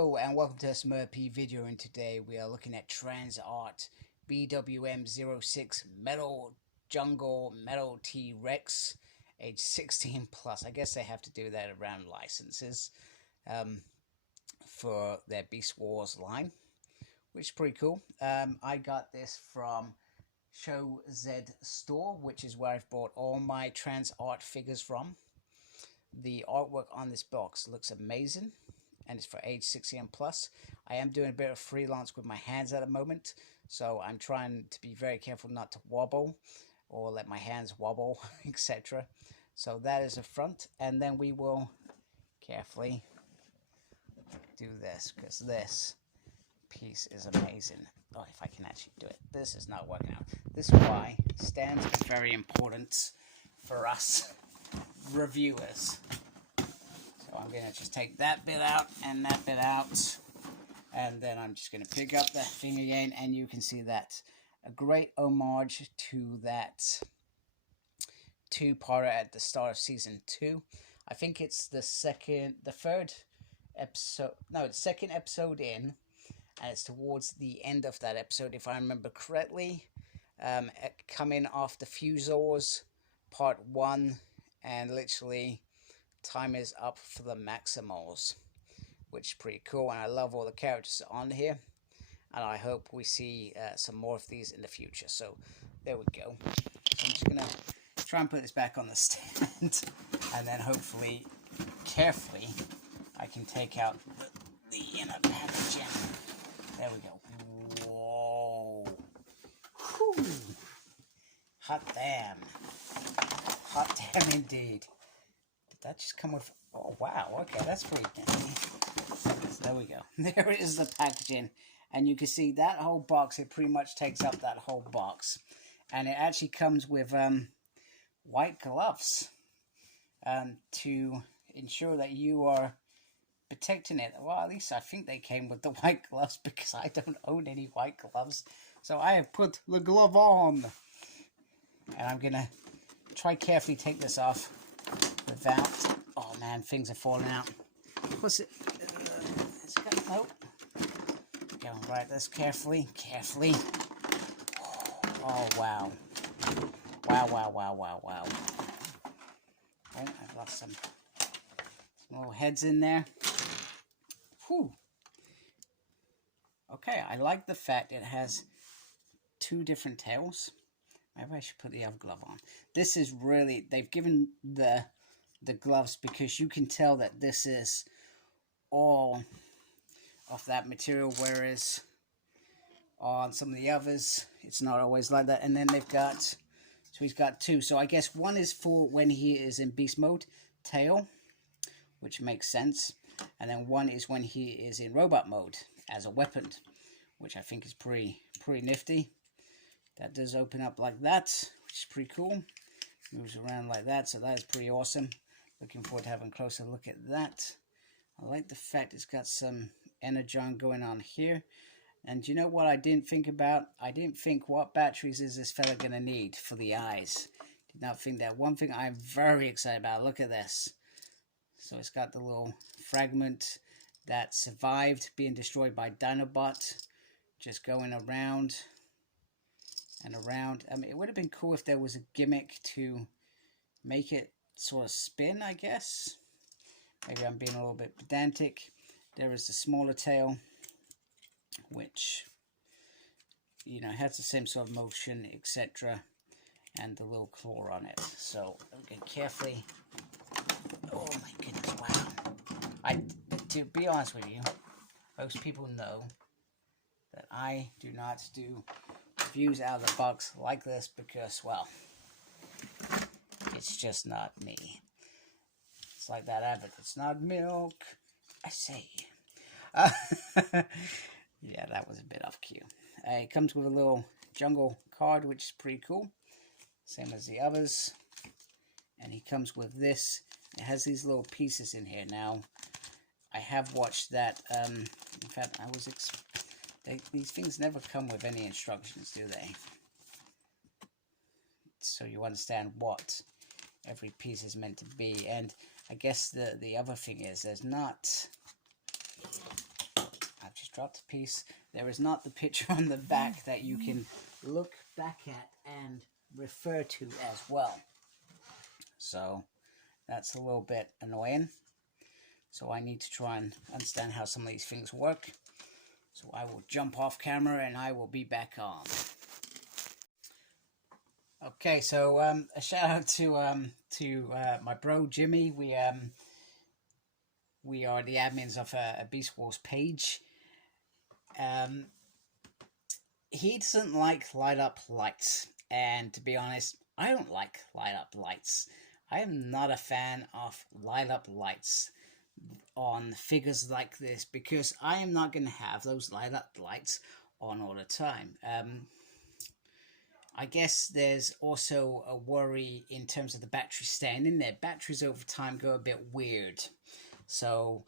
Hello and welcome to a Smurpy video, and today we are looking at Transart BMW06 Metal Jungle Metal T-Rex age 16 plus. I guess they have to do that around licenses for their Beast Wars line, which is pretty cool. I got this from Show Z Store, which is where I've bought all my Transart figures from. The artwork on this box looks amazing, and it's for age 16 plus. I am doing a bit of freelance with my hands at the moment, so I'm trying to be very careful not to wobble or let my hands wobble, etc. So that is the front, and then we will carefully do this, because this piece is amazing. Oh, if I can actually do it. This is not working out. This is why stands are very important for us reviewers. So I'm going to just take that bit out and that bit out, and then I'm just going to pick up that thing again, and you can see that a great homage to that two-parter at the start of season 2. I think it's the second episode in, and it's towards the end of that episode, if I remember correctly, coming after Fusors part 1, and literally time is up for the Maximals, which is pretty cool, and I love all the characters on here, and I hope we see some more of these in the future. So there we go. So I'm just gonna try and put this back on the stand, and then hopefully carefully I can take out the inner packaging. There we go. Whoa. Whew. Hot damn. Hot damn indeed. Did that just come with... Oh, wow. Okay, that's pretty handy. So there we go. There is the packaging. And you can see that whole box, it pretty much takes up that whole box. And it actually comes with white gloves to ensure that you are protecting it. Well, at least I think they came with the white gloves, because I don't own any white gloves. So I have put the glove on. And I'm going to try carefully take this off without... Oh man, things are falling out. What's it? It's got... Nope. Go right, this carefully. Oh, wow. Wow. Oh, I've lost some little heads in there. Whew. Okay, I like the fact it has two different tails. Maybe I should put the other glove on. This is really... They've given the gloves, because you can tell that this is all of that material, whereas on some of the others, it's not always like that. And then they've got... So he's got two. So I guess one is for when he is in beast mode, tail, which makes sense. And then one is when he is in robot mode as a weapon, which I think is pretty nifty. That does open up like that, which is pretty cool. Moves around like that, so that is pretty awesome. Looking forward to having a closer look at that. I like the fact it's got some energon going on here. And you know what I didn't think about? I didn't think, what batteries is this fella going to need for the eyes? Did not think that. One thing I'm very excited about, look at this. So it's got the little fragment that survived being destroyed by Dinobot, just going around and around. I mean, it would have been cool if there was a gimmick to make it sort of spin, I guess. Maybe I'm being a little bit pedantic. There is the smaller tail, which, you know, has the same sort of motion, etc. And the little claw on it. So, okay, carefully. Oh my goodness, wow. To be honest with you, most people know that I do not do reviews out of the box like this, because, well, it's just not me. It's like that advert. It's not milk, I say. Yeah, that was a bit off cue. It comes with a little jungle card, which is pretty cool. Same as the others. And he comes with this. It has these little pieces in here. Now, I have watched that. In fact, these things never come with any instructions, do they? So you understand what every piece is meant to be. And I guess the other thing is, there's not just dropped a piece. There is not the picture on the back that you can look back at and refer to as well. So that's a little bit annoying. So I need to try and understand how some of these things work. So I will jump off camera and I will be back on. Okay, so a shout out to my bro Jimmy. We are the admins of a Beast Wars page. He doesn't like light up lights, and to be honest, I don't like light up lights. I am not a fan of light up lights on figures like this, because I am not going to have those light up lights on all the time. I guess there's also a worry in terms of the battery staying in there. Batteries over time go a bit weird, so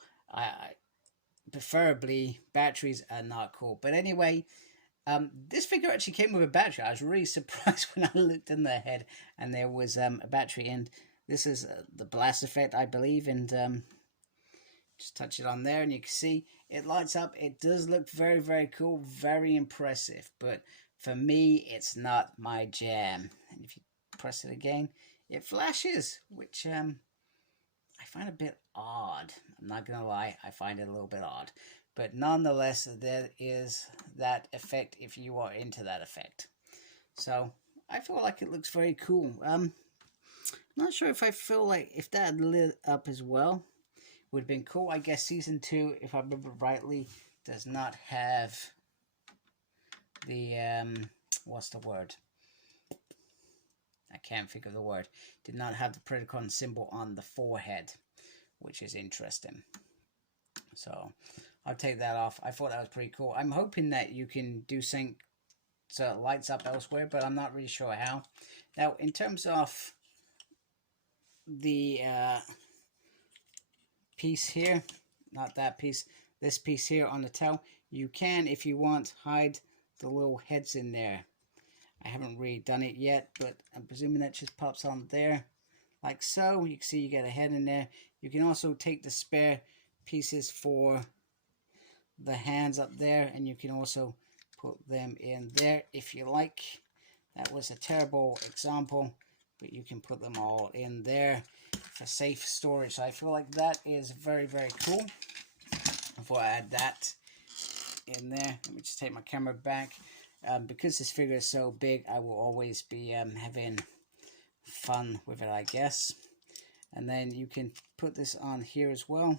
preferably batteries are not cool. But anyway, this figure actually came with a battery. I was really surprised when I looked in the head and there was a battery. And this is the blast effect, I believe, and just touch it on there and you can see it lights up. It does look very, very cool, very impressive, but for me it's not my jam. And if you press it again, it flashes, which I find a bit odd. I'm not gonna lie, I find it a little bit odd, but nonetheless there is that effect if you are into that effect. So I feel like it looks very cool. I'm not sure if I feel like if that lit up as well would have been cool. I guess season 2, if I remember rightly, does not have the what's the word? I can't think of the word. Did not have the Predacon symbol on the forehead, which is interesting. So I'll take that off. I thought that was pretty cool. I'm hoping that you can do sync so it lights up elsewhere, but I'm not really sure how. Now, in terms of the piece here, not that piece, this piece here on the tail, you can, if you want, hide the little heads in there. I haven't really done it yet, but I'm presuming that just pops on there like so. You can see you get a head in there. You can also take the spare pieces for the hands up there, and you can also put them in there if you like. That was a terrible example, but you can put them all in there for safe storage. So I feel like that is very, very cool. Before I add that in there, let me just take my camera back. Because this figure is so big, I will always be having fun with it, I guess. And then you can put this on here as well.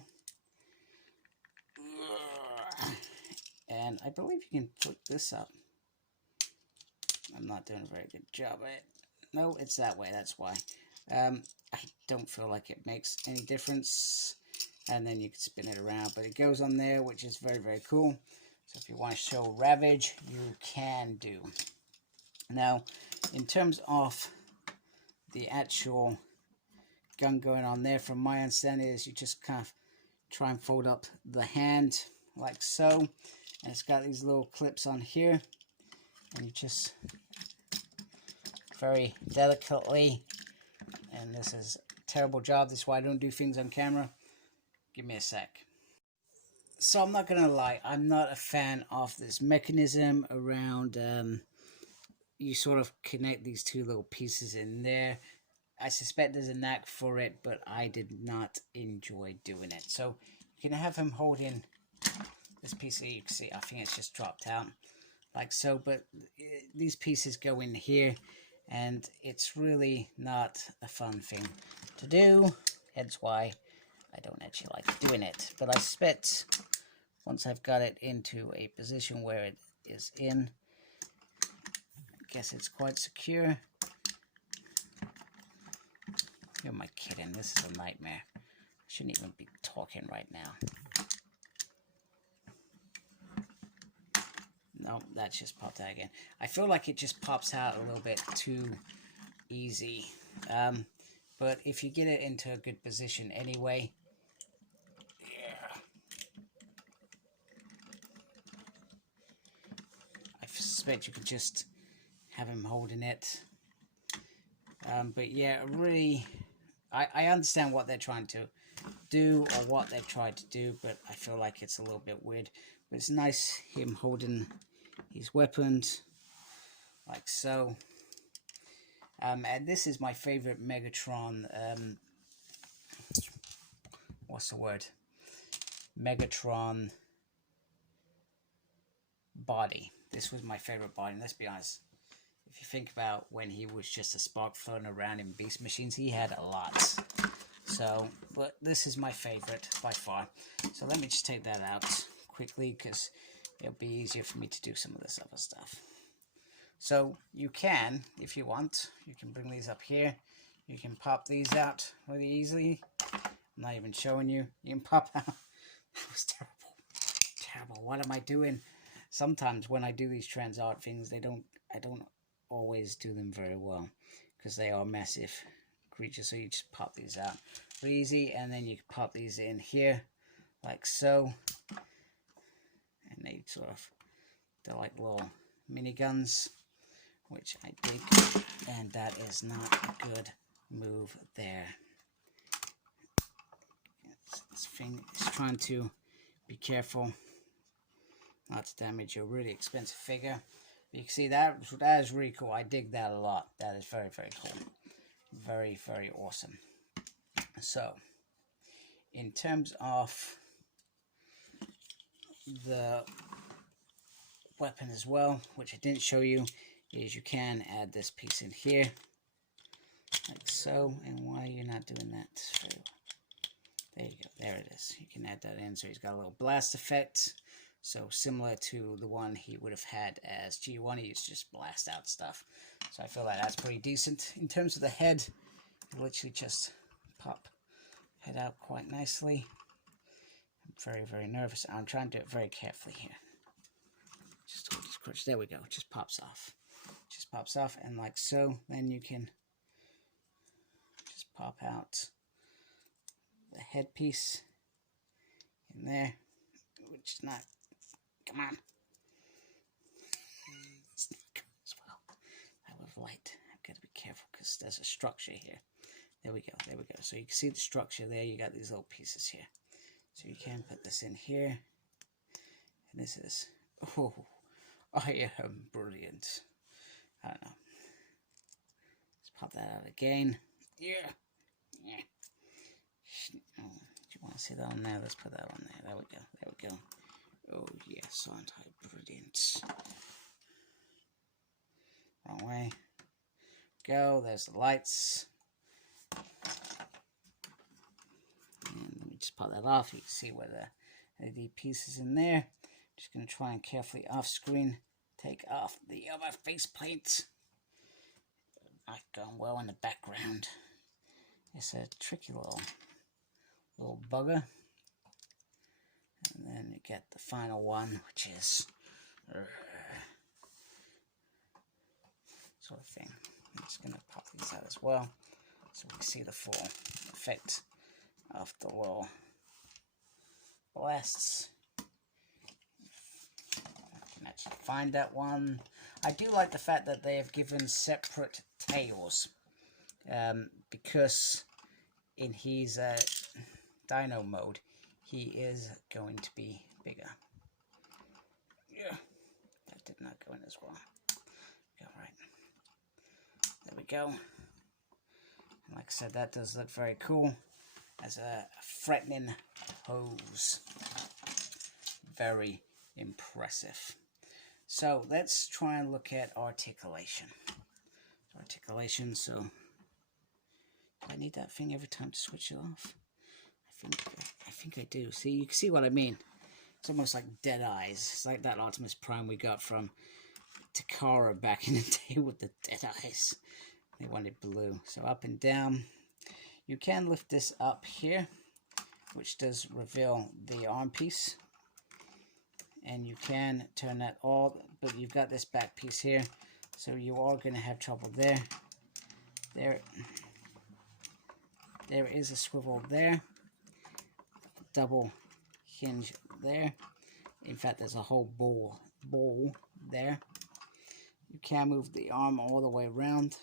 And I believe you can put this up. I'm not doing a very good job at it. No, it's that way, that's why. I don't feel like it makes any difference. And then you can spin it around, but it goes on there, which is very, very cool. So if you want to show Ravage, you can do. Now, in terms of the actual gun going on there, from my understanding is you just kind of try and fold up the hand like so. And it's got these little clips on here. And you just very delicately, and this is a terrible job, this is why I don't do things on camera. Give me a sec. So I'm not gonna lie, I'm not a fan of this mechanism around you sort of connect these two little pieces in there. I suspect there's a knack for it, but I did not enjoy doing it. So you can have him holding this piece here. You can see I think it's just dropped out like so, but these pieces go in here and it's really not a fun thing to do, hence why I don't actually like doing it. But I suspect once I've got it into a position where it is in, I guess it's quite secure. Who am I kidding? This is a nightmare. I shouldn't even be talking right now. No, that just popped out again. I feel like it just pops out a little bit too easy. But if you get it into a good position anyway, yeah. I suspect you could just have him holding it. But yeah, really, I understand what they're trying to do or what they've tried to do, but I feel like it's a little bit weird. But it's nice him holding his weapons like so. And this is my favorite Megatron. What's the word? Megatron body. This was my favorite body. And let's be honest. If you think about when he was just a spark floating around in Beast Machines, he had a lot. So, but this is my favorite by far. So let me just take that out quickly because it'll be easier for me to do some of this other stuff. So you can, if you want, you can bring these up here. You can pop these out really easily. I'm not even showing you. You can pop out. That was terrible. Terrible. What am I doing? Sometimes when I do these Transart things, I don't always do them very well because they are massive creatures. So you just pop these out really easy, and then you can pop these in here like so, and they sort of, they're like little miniguns, which I dig, and that is not a good move there. This thing is trying to be careful not to damage your really expensive figure. You can see that is really cool. I dig that a lot. That is very, very cool. Very, very awesome. So, in terms of the weapon as well, which I didn't show you, is you can add this piece in here, like so. And why are you not doing that? There you go. There it is. You can add that in. So he's got a little blast effect. So similar to the one he would have had as G1, he used to just blast out stuff. So I feel like that's pretty decent. In terms of the head, you literally just pop head out quite nicely. I'm very, very nervous. I'm trying to do it very carefully here. Just hold this crutch. There we go. It just pops off. Just pops off, and like so, then you can just pop out the headpiece in there, which is not. Come on. It's not good as well. That with light. I've got to be careful because there's a structure here. There we go. There we go. So you can see the structure there. You got these little pieces here. So you can put this in here. And this is, oh, I am brilliant. I don't know. Let's pop that out again. Yeah. Yeah. Oh, do you want to see that on there? Let's put that on there. There we go. There we go. Oh, yes, aren't I brilliant? Wrong way. Go. There's the lights. And let me just pop that off. You can see where the LED piece is in there. Just going to try and carefully off screen take off the other faceplate. Not going well in the background. It's a tricky little bugger. And then you get the final one, which is sort of thing. I'm just going to pop these out as well so we can see the full effect of the little blasts. I can actually find that one. I do like the fact that they have given separate tails because in his dino mode he is going to be bigger. Yeah, that did not go in as well. Go right. There we go. And like I said, that does look very cool as a threatening pose. Very impressive. So let's try and look at articulation. Articulation. So do I need that thing every time to switch it off? I think I do. See, you can see what I mean. It's almost like dead eyes. It's like that Optimus Prime we got from Takara back in the day with the dead eyes. They wanted blue. So up and down. You can lift this up here, which does reveal the arm piece. And you can turn that all, but you've got this back piece here. So you are going to have trouble there. There is a swivel there. Double hinge there. In fact, there's a whole bowl there. You can move the arm all the way around.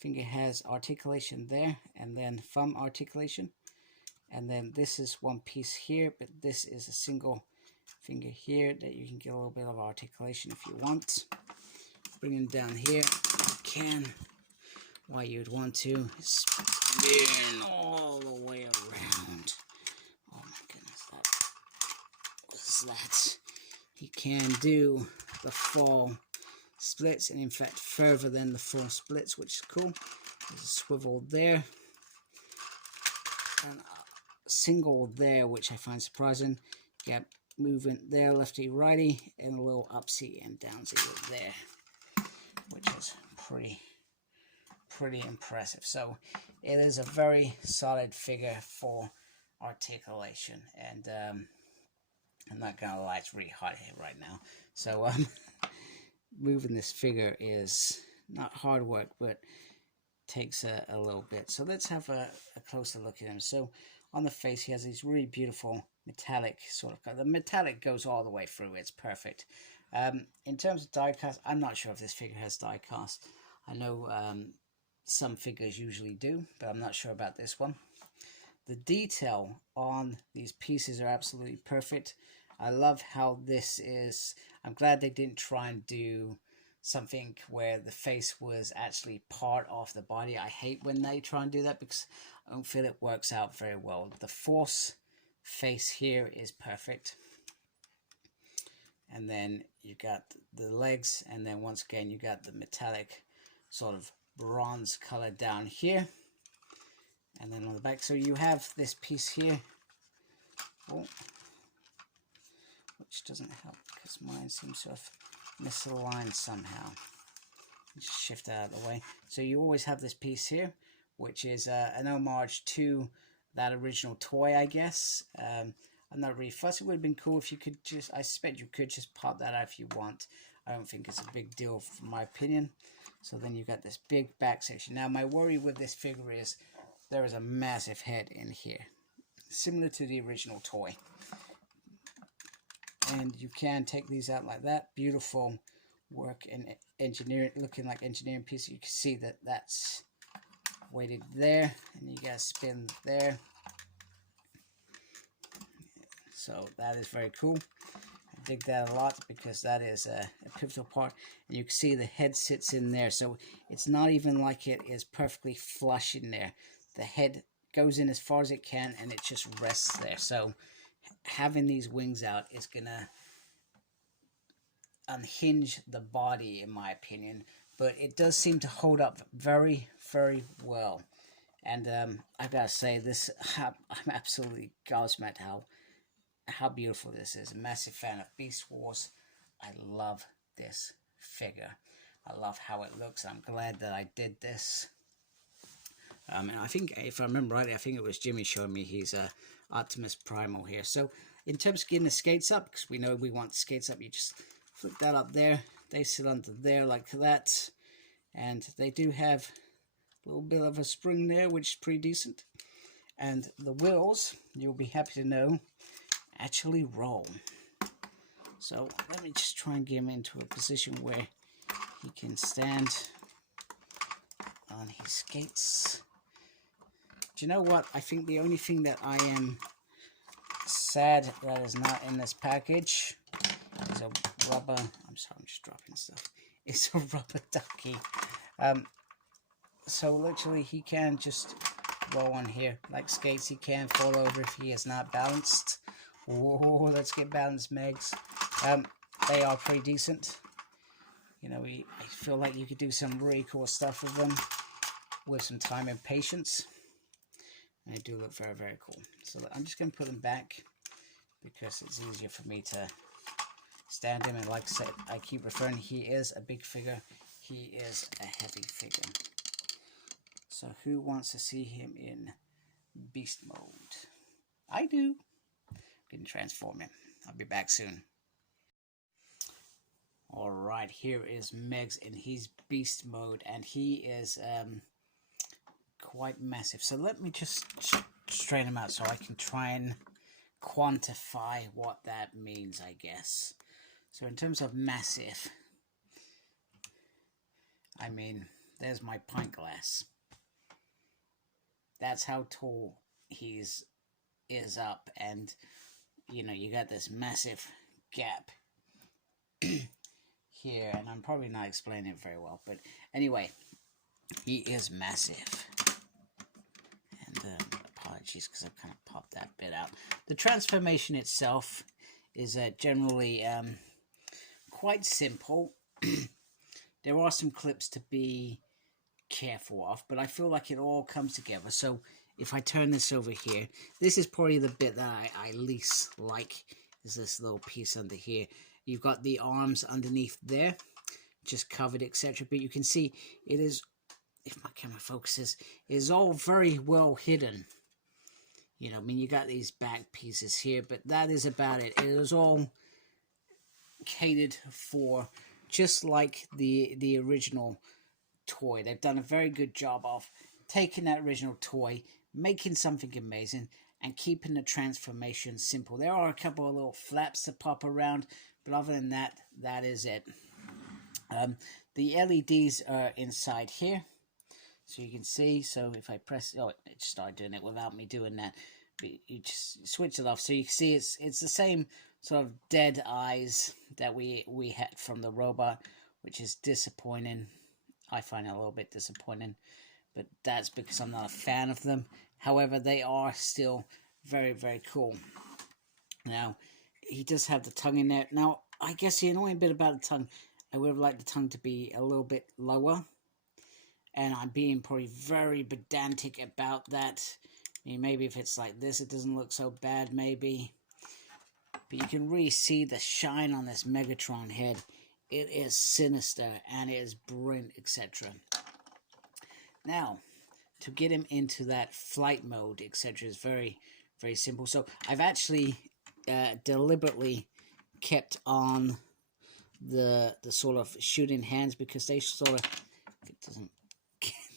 Finger has articulation there, and then thumb articulation. And then this is one piece here, but this is a single finger here that you can get a little bit of articulation if you want. Bring him down here. You can. What you'd want to spin all the way around. Oh my goodness, what is that? He can do the full splits, and in fact further than the full splits, which is cool. There's a swivel there and a single there, which I find surprising. Got movement there, lefty righty, and a little upsy and downsy there, which is pretty impressive. So it is a very solid figure for articulation, and I'm not gonna lie, it's really hot here right now. So moving this figure is not hard work, but takes a little bit. So let's have a closer look at him. So on the face, he has these really beautiful metallic sort of color. The metallic goes all the way through. It's perfect. In terms of die cast, I'm not sure if this figure has die cast. I know some figures usually do, but I'm not sure about this one. The detail on these pieces are absolutely perfect. I love how this is. I'm glad they didn't try and do something where the face was actually part of the body. I hate when they try and do that because I don't feel it works out very well. The Force face here is perfect. And then you got the legs, and then once again you got the metallic sort of bronze color down here. And then on the back, so you have this piece here. Oh, which doesn't help because mine seems to have misaligned somehow. Just shift it out of the way. So you always have this piece here, which is an homage to that original toy, I guess. I'm not really fussed. It would have been cool if you could just, I suspect you could just pop that out if you want. I don't think it's a big deal from my opinion. So then you've got this big back section. Now my worry with this figure is there is a massive head in here, similar to the original toy. And you can take these out like that. Beautiful work in engineering, looking like engineering piece. You can see that that's weighted there, and you got to spin there. So that is very cool. I dig that a lot because that is a pivotal part. And you can see the head sits in there. So it's not even like it is perfectly flush in there. The head goes in as far as it can, and it just rests there. So having these wings out is gonna unhinge the body, in my opinion, but it does seem to hold up very, very well. And I gotta say, this, I'm absolutely gobsmacked how beautiful this is. A massive fan of Beast Wars. I love this figure. I love how it looks. I'm glad that I did this. And I think, if I remember rightly, I think it was Jimmy showing me he's Optimus Primal here. So in terms of getting the skates up, because we know we want the skates up, you just flip that up there. They sit under there like that. And they do have a little bit of a spring there, which is pretty decent. And the wheels, you'll be happy to know, actually roll. So let me just try and get him into a position where he can stand on his skates. Do you know what? I think the only thing that I am sad that is not in this package is a rubber, I'm sorry, I'm just dropping stuff. It's a rubber ducky. So literally he can just roll on here like skates. He can fall over if he is not balanced. Oh, let's get balanced, Megs. They are pretty decent. You know, I feel like you could do some really cool stuff with them with some time and patience. And they do look very, very cool. So I'm just going to put them back because it's easier for me to stand him. And like I said, I keep referring, he is a big figure. He is a heavy figure. So who wants to see him in beast mode? I do. Didn't transform him. I'll be back soon. Alright, here is Megs in his beast mode, and he is quite massive. So let me just straighten him out so I can try and quantify what that means, I guess. So in terms of massive, I mean, there's my pint glass. That's how tall he is up, and you know, you got this massive gap here, and I'm probably not explaining it very well, but anyway, he is massive. And apologies because I've kind of popped that bit out. The transformation itself is generally quite simple. There are some clips to be careful of, but I feel like it all comes together. So if I turn this over here, this is probably the bit that I least like, is this little piece under here. You've got the arms underneath there, just covered, etc. But you can see it is, if my camera focuses, it is all very well hidden. You know, I mean, you got these back pieces here, but that is about it. It is all catered for, just like the original toy. They've done a very good job of taking that original toy, making something amazing, and keeping the transformation simple. There are a couple of little flaps that pop around, but other than that, that is it. The LEDs are inside here, so you can see. So if I press, oh, it started doing it without me doing that. But you just switch it off, so you can see it's the same sort of dead eyes that we had from the robot, which is disappointing. I find it a little bit disappointing, but that's because I'm not a fan of them. However, they are still very, very cool. Now, he does have the tongue in there. Now, I guess the annoying bit about the tongue, I would have liked the tongue to be a little bit lower. And I'm being probably very pedantic about that. I mean, maybe if it's like this, it doesn't look so bad, maybe. But you can really see the shine on this Megatron head. It is sinister, and it is brilliant, etc. Now, to get him into that flight mode, etc., is very, very simple. So I've actually deliberately kept on the sort of shooting hands, because they sort of, it doesn't,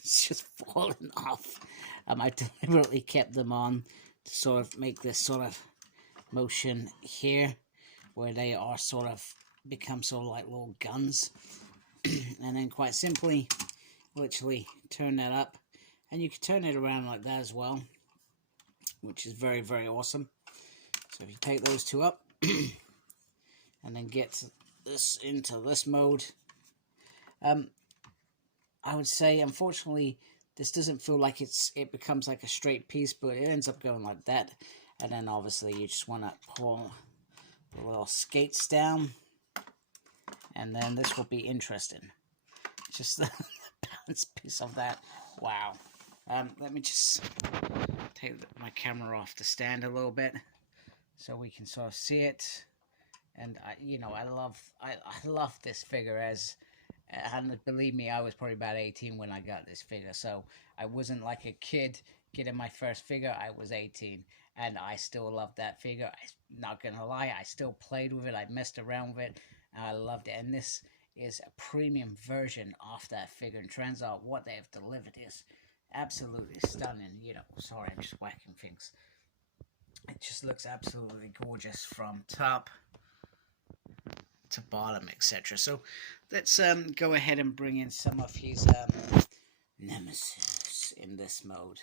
it's just falling off. I deliberately kept them on to sort of make this sort of motion here, where they are sort of become sort of like little guns. And then quite simply, literally turn that up, and you can turn it around like that as well, which is very, very awesome. So if you take those two up and then get this into this mode, I would say, unfortunately, this doesn't feel like it becomes like a straight piece, but it ends up going like that. And then obviously you just want to pull the little skates down, and then this will be interesting. Just the balance piece of that. Wow. Let me just take my camera off the stand a little bit so we can sort of see it. And I love this figure, and believe me, I was probably about 18 when I got this figure, so I wasn't like a kid getting my first figure. I was 18, and I still love that figure. I'm not gonna lie, I still played with it, I messed around with it, and I loved it. And this is a premium version of that figure. And Transart, what they have delivered is absolutely stunning. You know, sorry, I'm just whacking things. It just looks absolutely gorgeous from top to bottom, etc. So let's go ahead and bring in some of his nemesis in this mode.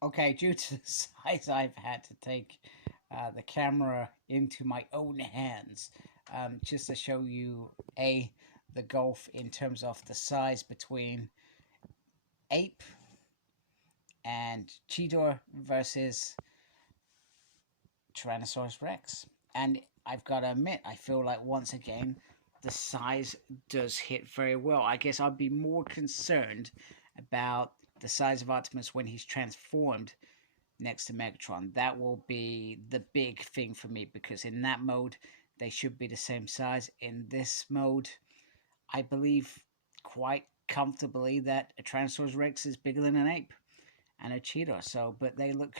Okay, due to the size, I've had to take the camera into my own hands, just to show you the gulf in terms of the size between Ape and Cheetor versus Tyrannosaurus Rex. And I've got to admit, I feel like once again the size does hit very well. I guess I'd be more concerned about the size of Optimus when he's transformed next to Megatron. That will be the big thing for me, because in that mode they should be the same size. In this mode, I believe quite comfortably that a Tyrannosaurus Rex is bigger than an Ape and a Cheetor. So, but they look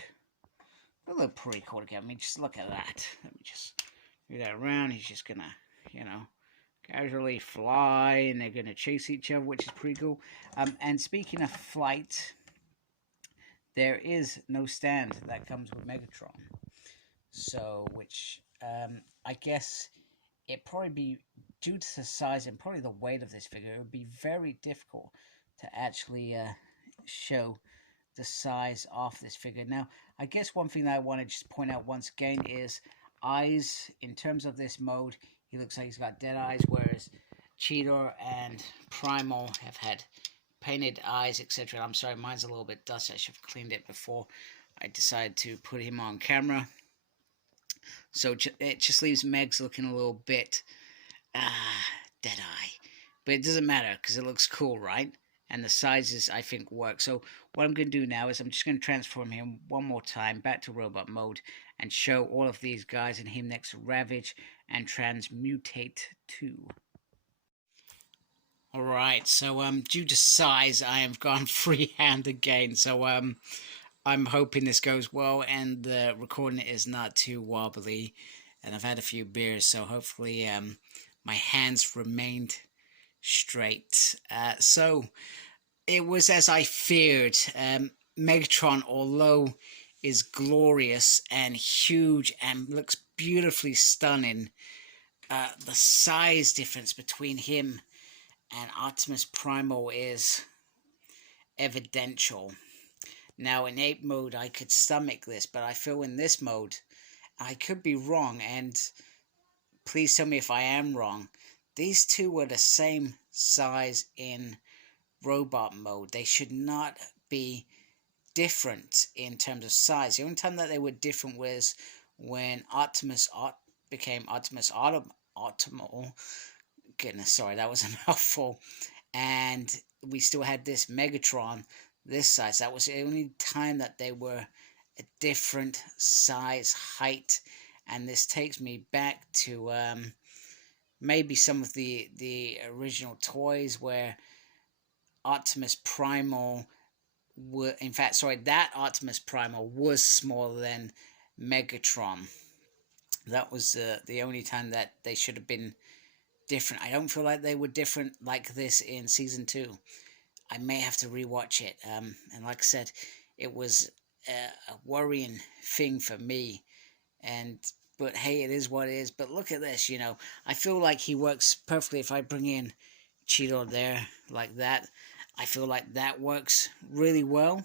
pretty cool together. I mean, just look at that. Let me just do that around. He's just gonna, you know, casually fly, and they're gonna chase each other, which is pretty cool. And speaking of flight, there is no stand that comes with Megatron. So, which I guess it probably be, due to the size and probably the weight of this figure, it would be very difficult to actually show the size of this figure. Now, I guess one thing that I want to just point out once again is eyes, in terms of this mode, he looks like he's got dead eyes, whereas Cheetor and Primal have had painted eyes, etc. I'm sorry, mine's a little bit dusty. I should have cleaned it before I decided to put him on camera. So it just leaves Megs looking a little bit dead eye. But it doesn't matter because it looks cool, right? And the sizes, I think, work. So what I'm going to do now is I'm just going to transform him one more time back to robot mode and show all of these guys and him next to Ravage and Transmutate 2. Alright, so due to size, I have gone freehand again. So I'm hoping this goes well and the recording is not too wobbly. And I've had a few beers, so hopefully my hands remained straight. So it was as I feared. Megatron, although is glorious and huge and looks beautifully stunning, the size difference between him and Optimus Primal is evidential. Now in ape mode I could stomach this, but I feel in this mode I could be wrong, and please tell me if I am wrong. These two were the same size in robot mode. They should not be different in terms of size. The only time that they were different was when Optimus became Optimus Optimal. Goodness, sorry, that was a mouthful. And we still had this Megatron this size. That was the only time that they were a different size, height. And this takes me back to maybe some of the original toys where Optimus Primal were, in fact, sorry, that Optimus Primal was smaller than Megatron. That was the only time that they should have been different. I don't feel like they were different like this in Season 2. I may have to rewatch it. And like I said, it was a worrying thing for me. But hey, it is what it is. But look at this, you know. I feel like he works perfectly if I bring in Cheetor there like that. I feel like that works really well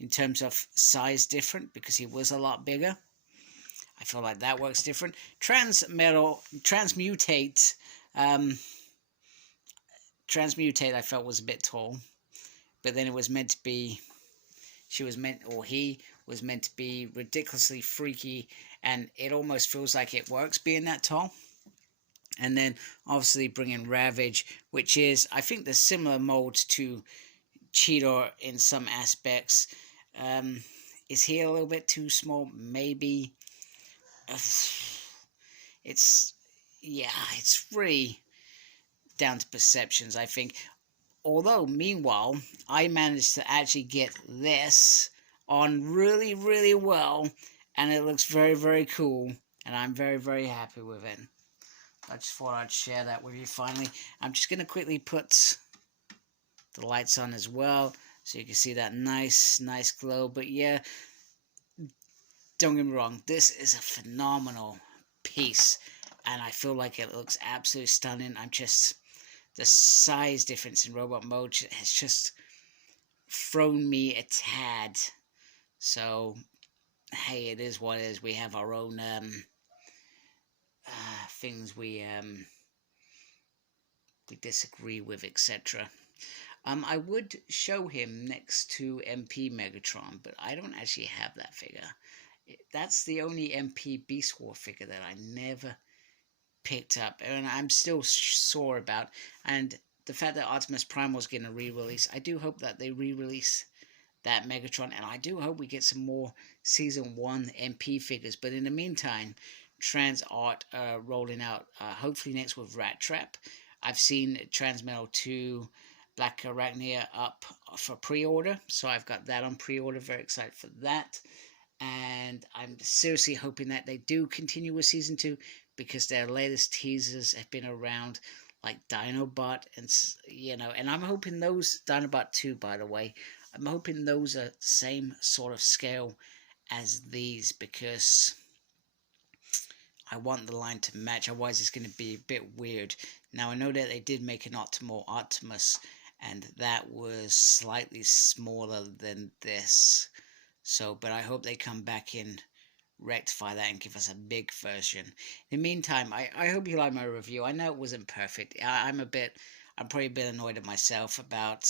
in terms of size different because he was a lot bigger. I feel like that works different. Transmutate, I felt was a bit tall, but then it was meant to be, he was meant to be ridiculously freaky, and it almost feels like it works being that tall. And then obviously bring in Ravage, which is, I think, the similar mold to Cheetor in some aspects. Is he a little bit too small? Maybe. It's really down to perceptions, I think. Although, meanwhile, I managed to actually get this on really, really well, and it looks very, very cool, and I'm very, very happy with it. I just thought I'd share that with you finally. I'm just going to quickly put the lights on as well, so you can see that nice glow. But yeah, don't get me wrong, this is a phenomenal piece, and I feel like it looks absolutely stunning. The size difference in robot mode has just thrown me a tad. So, hey, it is what it is. We have our own things we disagree with, etc. I would show him next to MP Megatron, but I don't actually have that figure. That's the only MP Beast War figure that I never picked up, and I'm still sore about. And the fact that Optimus Primal is getting a re-release, I do hope that they re-release that Megatron, and I do hope we get some more Season 1 MP figures. But in the meantime, Transart rolling out, hopefully next with Rat Trap. I've seen Transmetal 2 Black Arachnia up for pre-order, so I've got that on pre-order. Very excited for that, and I'm seriously hoping that they do continue with Season 2, because their latest teasers have been around, like Dinobot, and and I'm hoping those, Dinobot 2, by the way, I'm hoping those are the same sort of scale as these, because I want the line to match, otherwise it's going to be a bit weird. Now, I know that they did make an Optimal Optimus, and that was slightly smaller than this. So, but I hope they come back in rectify that and give us a big version. In the meantime, I hope you like my review. I know it wasn't perfect. I'm probably a bit annoyed at myself about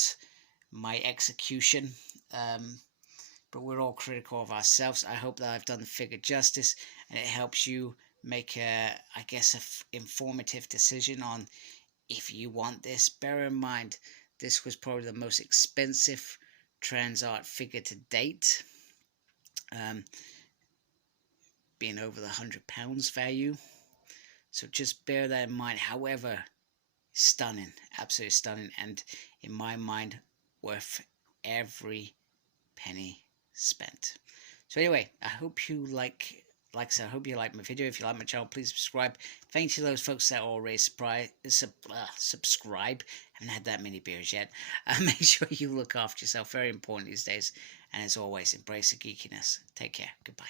my execution. But we're all critical of ourselves. I hope that I've done the figure justice and it helps you make I guess, informative decision on if you want this. Bear in mind, this was probably the most expensive Transart figure to date, being over the £100 value. So just bear that in mind. However, stunning, absolutely stunning, and in my mind, worth every penny spent. So anyway, I hope you like I said, I hope you like my video. If you like my channel, please subscribe. Thanks to those folks that already subscribe. I haven't had that many beers yet. Make sure you look after yourself. Very important these days. And as always, embrace the geekiness. Take care. Goodbye.